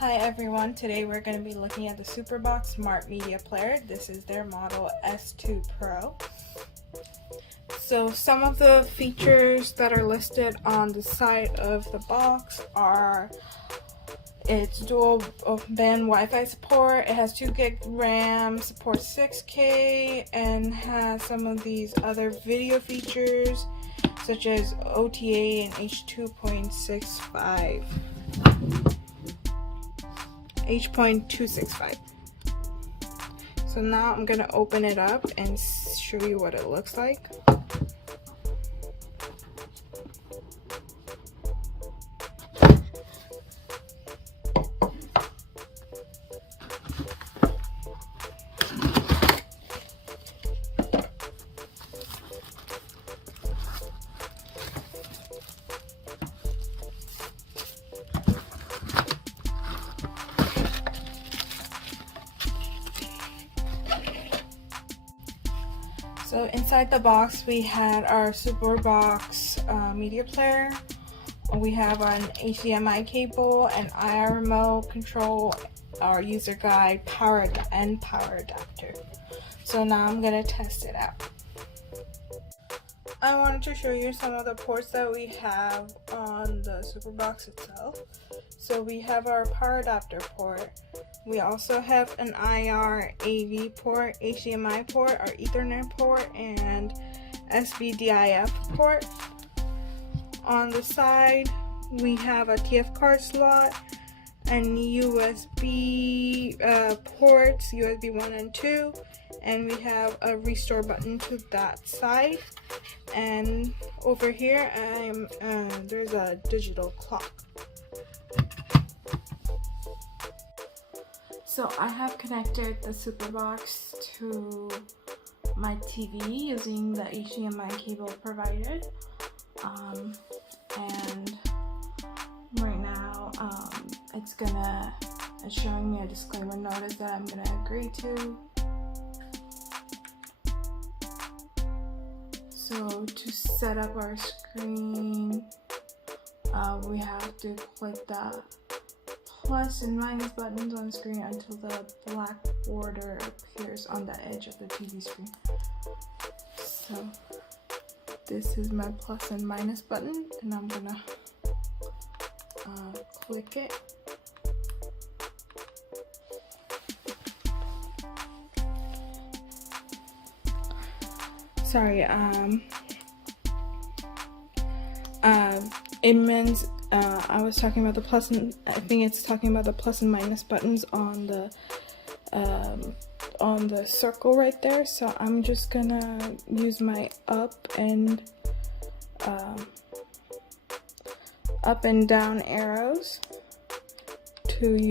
Hi everyone, today we're going to be looking at the SuperBox Smart Media Player. This is their model S2 Pro. So some of the features that are listed on the side of the box are its dual band Wi-Fi support, it has 2 gig RAM, supports 6K, and has some of these other video features such as OTA and H.265. So now I'm gonna open it up and show you what it looks like. So inside the box we had our SuperBox media player. We have an HDMI cable, an IR remote control, our user guide, power adapter. So now I'm gonna test it out. I wanted to show you some of the ports that we have on the SuperBox itself. So we have our power adapter port. We also have an IR AV port, HDMI port, our Ethernet port, and SBDIF port. On the side, we have a TF card slot and USB ports, USB 1 and 2, and we have a restore button to that side. And over here, there's a digital clock. So I have connected the SuperBox to my TV using the HDMI cable provided, and right now it's showing me a disclaimer notice that I'm gonna agree to. So to set up our screen, we have to click the plus and minus buttons on the screen until the black border appears on the edge of the TV screen. So this is my plus and minus button, and I'm gonna click it. Sorry, it means I was talking about the plus and I think it's talking about the plus and minus buttons on the circle right there. So I'm just gonna use my up and down arrows to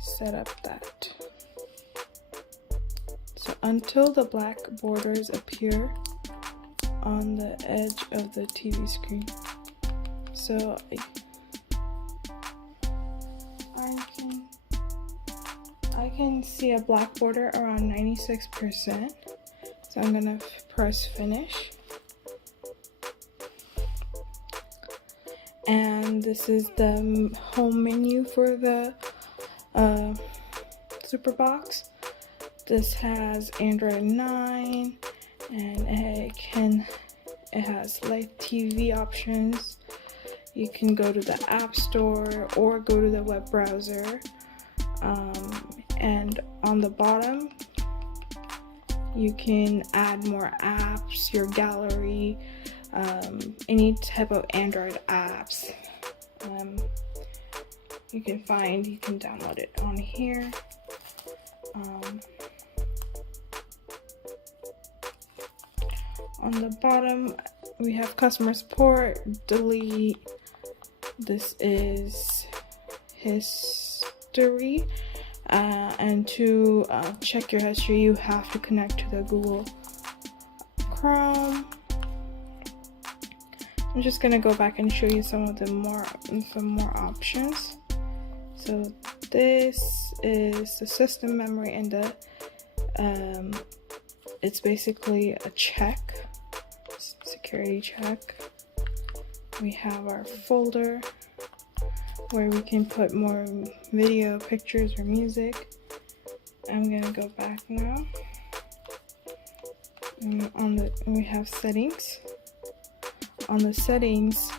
set up that. So until the black borders appear on the edge of the TV screen. So I can see a black border around 96%. So I'm gonna press finish. And this is the home menu for the SuperBox. This has Android 9, and it has live TV options. You can go to the App Store or go to the web browser. And on the bottom, you can add more apps, your gallery, any type of Android apps. You can download it on here. On the bottom, we have customer support, delete. This is history. And to check your history, you have to connect to the Google Chrome. I'm just gonna go back and show you some more options. So this is the system memory, and it's basically a check, security check. We have our folder, where we can put more video, pictures, or music. I'm gonna go back now. And we have settings. On the settings,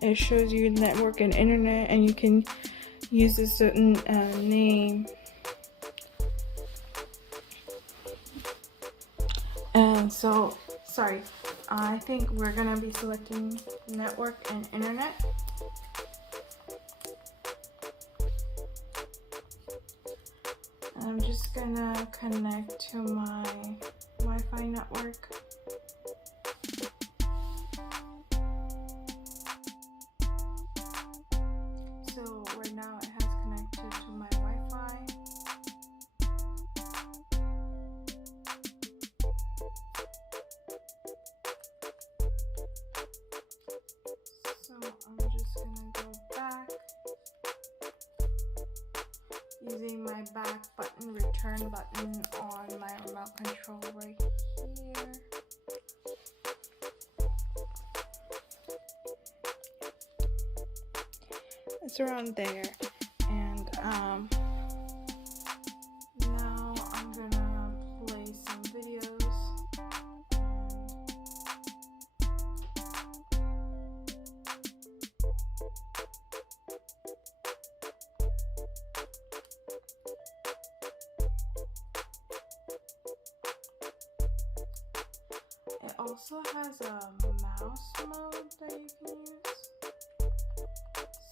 it shows you network and internet, and you can use a certain name. And so, sorry, I think we're gonna be selecting network and internet. I'm just gonna connect to my Wi-Fi network. So right now it has connected to my Wi-Fi. So I'm just gonna go back using my back button, return button on my remote control right here. It's around there, and now I'm gonna play some videos. It also has a mouse mode that you can use.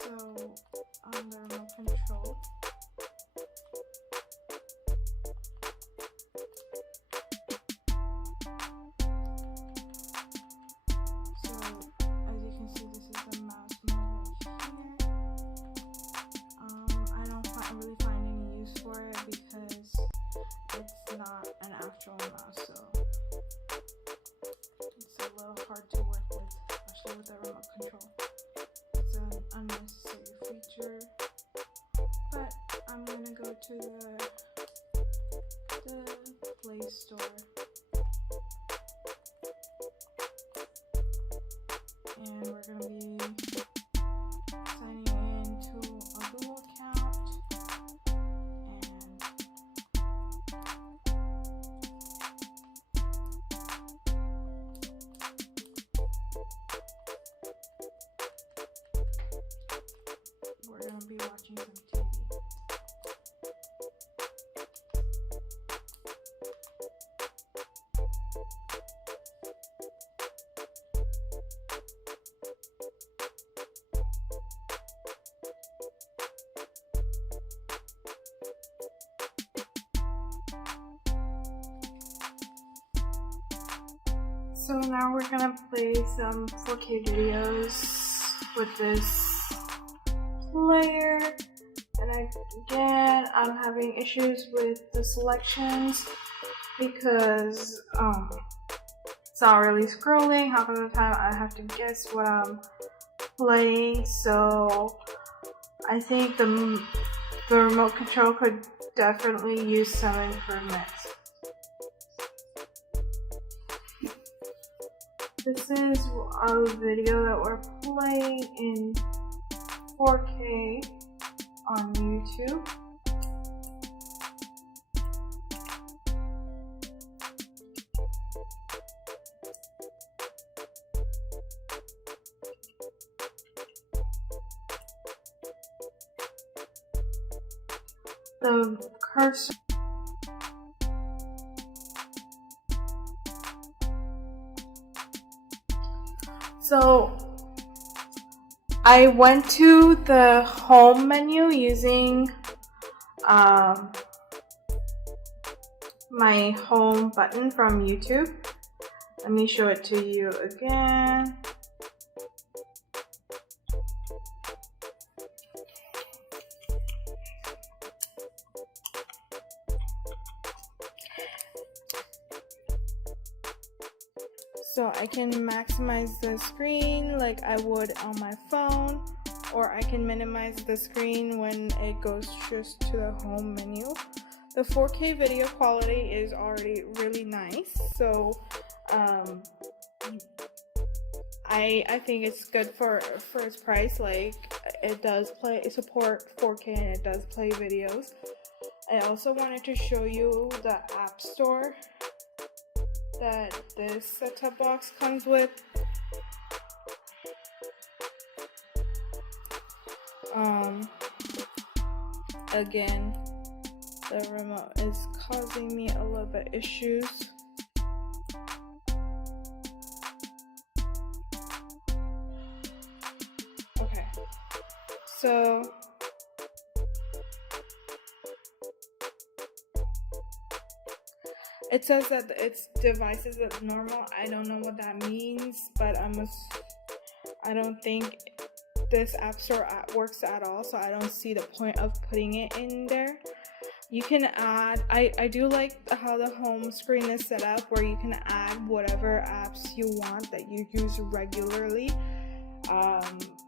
So on the remote control, so as you can see, this is the mouse mode right here. I don't really find any use for it because it's not an actual mouse, so it's a little hard to work with, especially with the remote control. It's an unnecessary feature, but I'm gonna go to the Play Store, and we're gonna be signing in to a Google account, and we're gonna be watching some TV. So now we're gonna play some 4K videos with this player, and again I'm having issues with the selections because it's not really scrolling. Half of the time I have to guess what I'm playing, so I think the remote control could definitely use some improvements. This is a video that we're playing in 4K on YouTube. The cursor So I went to the home menu using my home button from YouTube. Let me show it to you again. So I can maximize the screen like I would on my phone, or I can minimize the screen when it goes just to the home menu. The 4K video quality is already really nice, so I think it's good for its price. Like, it does support 4K and it does play videos. I also wanted to show you the app store that this set-top box comes with. Again, the remote is causing me a little bit issues. Okay, so it says that its devices is normal. I don't know what that means, but I don't think this app store works at all, so I don't see the point of putting it in there. You can add, I do like how the home screen is set up, where you can add whatever apps you want that you use regularly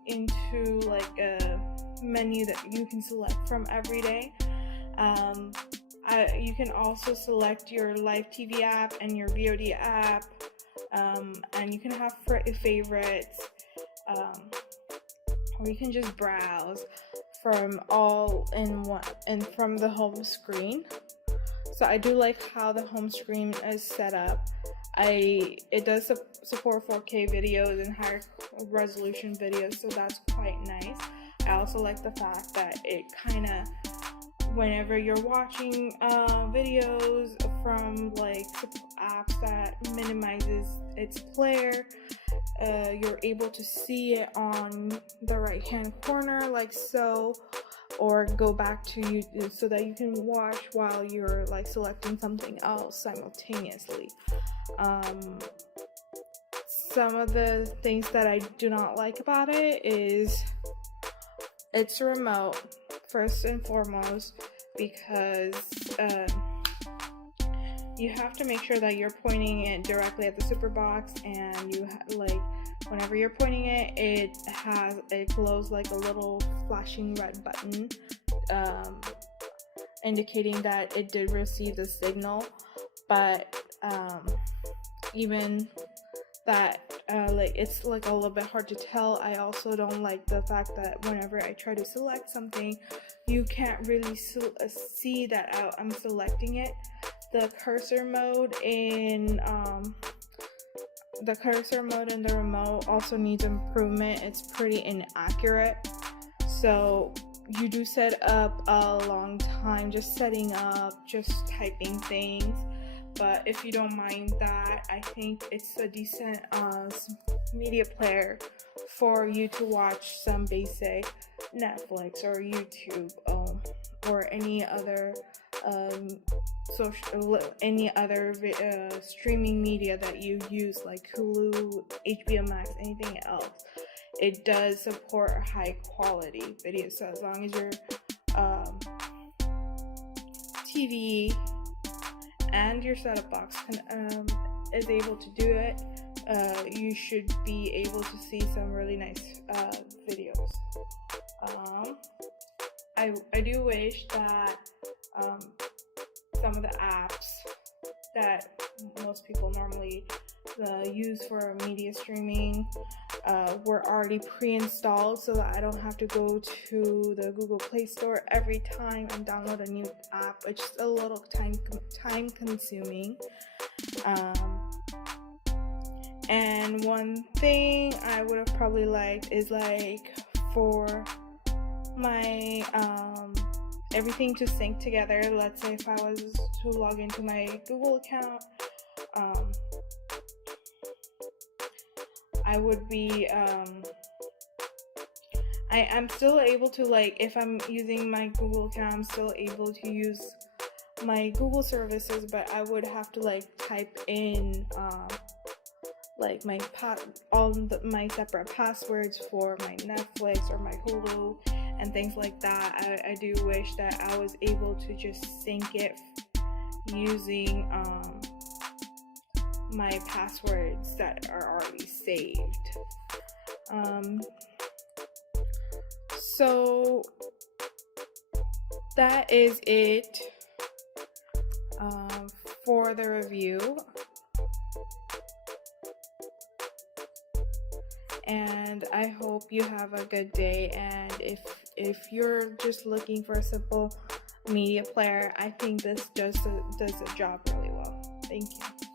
into like a menu that you can select from every day. You can also select your live TV app and your VOD app, and you can have favorites, or you can just browse from all in one and from the home screen. So I do like how the home screen is set up. It does support 4K videos and higher resolution videos, so that's quite nice. I also like the fact that it kind of, whenever you're watching videos from like apps that minimizes its player, you're able to see it on the right hand corner like so, or go back to you so that you can watch while you're like selecting something else simultaneously. Some of the things that I do not like about it is its remote, first and foremost, because you have to make sure that you're pointing it directly at the SuperBox, and you like whenever you're pointing it, it glows like a little flashing red button, indicating that it did receive the signal. But even that, like, it's like a little bit hard to tell. I also don't like the fact that whenever I try to select something, you can't really see that I'm selecting it. The cursor mode in the remote also needs improvement. It's pretty inaccurate. So you do set up a long time just setting up, just typing things. But if you don't mind that, I think it's a decent media player for you to watch some basic Netflix or YouTube or any other streaming media that you use, like Hulu, HBO Max, anything else. It does support high quality video, so as long as your TV and your setup box is able to do it, you should be able to see some really nice videos. I do wish that some of the apps that most people normally use for media streaming were already pre-installed, so that I don't have to go to the Google Play Store every time and download a new app, which is a little time consuming. And one thing I would have probably liked is like for my everything to sync together. Let's say if I was to log into my Google account, I would be I'm still able to, like, if I'm using my Google account, I'm still able to use my Google services, but I would have to like type in like my separate passwords for my Netflix or my Hulu and things like that. I do wish that I was able to just sync it using my passwords that are already saved. So that is it for the review. And I hope you have a good day. And if you're just looking for a simple media player, I think this does the job really well. Thank you.